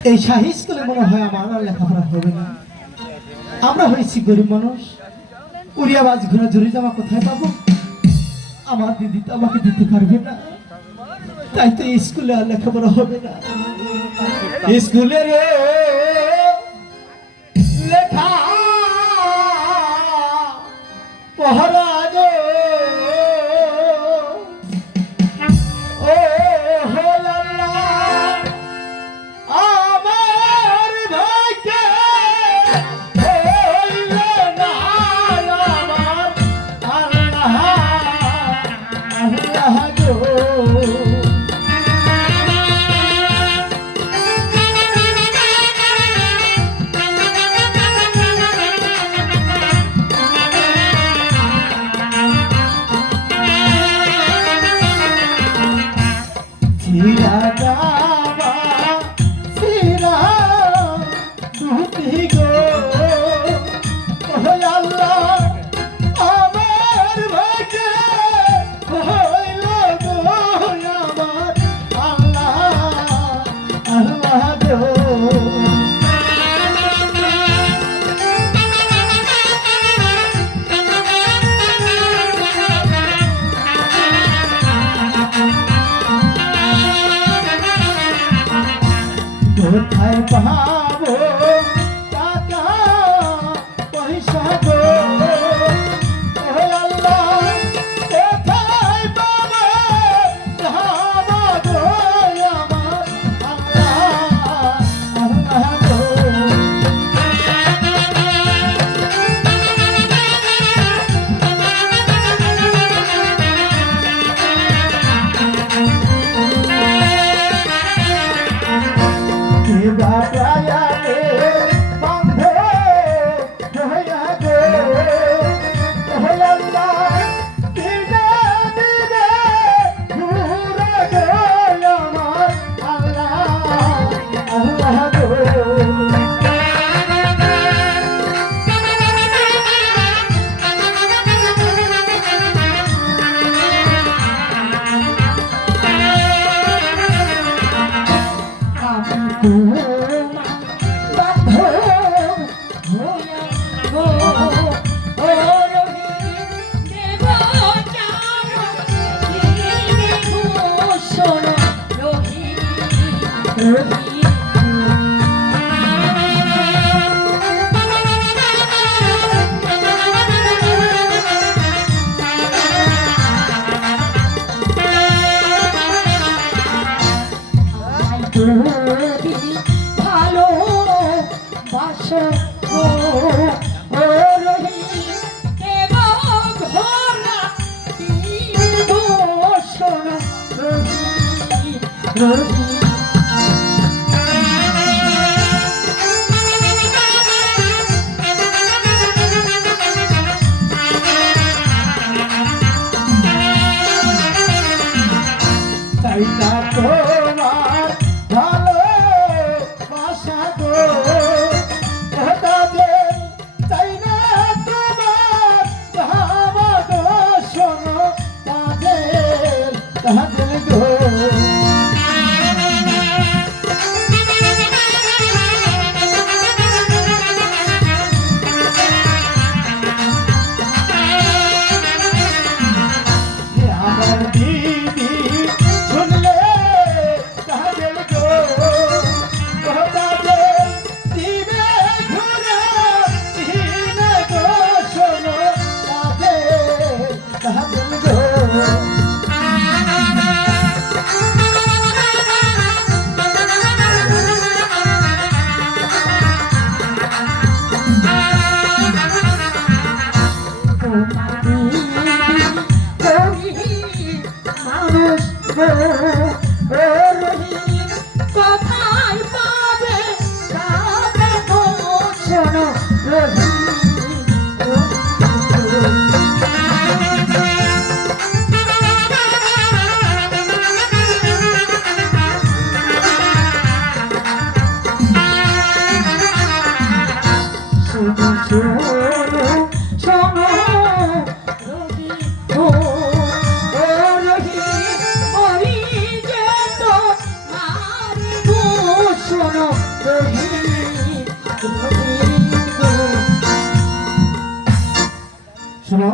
এই শাহী স্কুলে মনে হয় আমার আর লেখাপড়া হবে না। আমরা হয়েছি গরিব মানুষ, উড়িয়াবাজ ঘোরা জুড়ি জামা কোথায় পাবো? আমার দিদি তো আমাকে দিতে পারবে না, তাই তো এই স্কুলে আর লেখাপড়া হবে না। স্কুলে রে লেখা পড়া গো, ও হো আল্লাহ আমার ভাগ্যে হইল না আমার আল্লাহ আল্লাহ গো। সিরা যাবা সিরা দুটি গো, ও আল্লাহ আমার ভাগ্যে হইল গো আমার আল্লাহ আল্লাহ গো। কোথায় পাবো টাকা পয়সা গো, ও আল্লাহ কোথায় পাবো ধামা গো আমার আল্লাহ আল্লাহ গো। বাপ্রায়ালে বন্ধে হইয়া গো, ও আল্লাহ দিনে দিনে ঘুরে গো আমার আল্লাহ আল্লাহ গো। ভালো বাসো ও রহি দেবা ঘোরা সোনা রহি রহি। চাইটা তোমার ভালো বাসা গো, তাদের চাই না তোমার ধামা গো শোনো তাদের তাদের গো। শোনো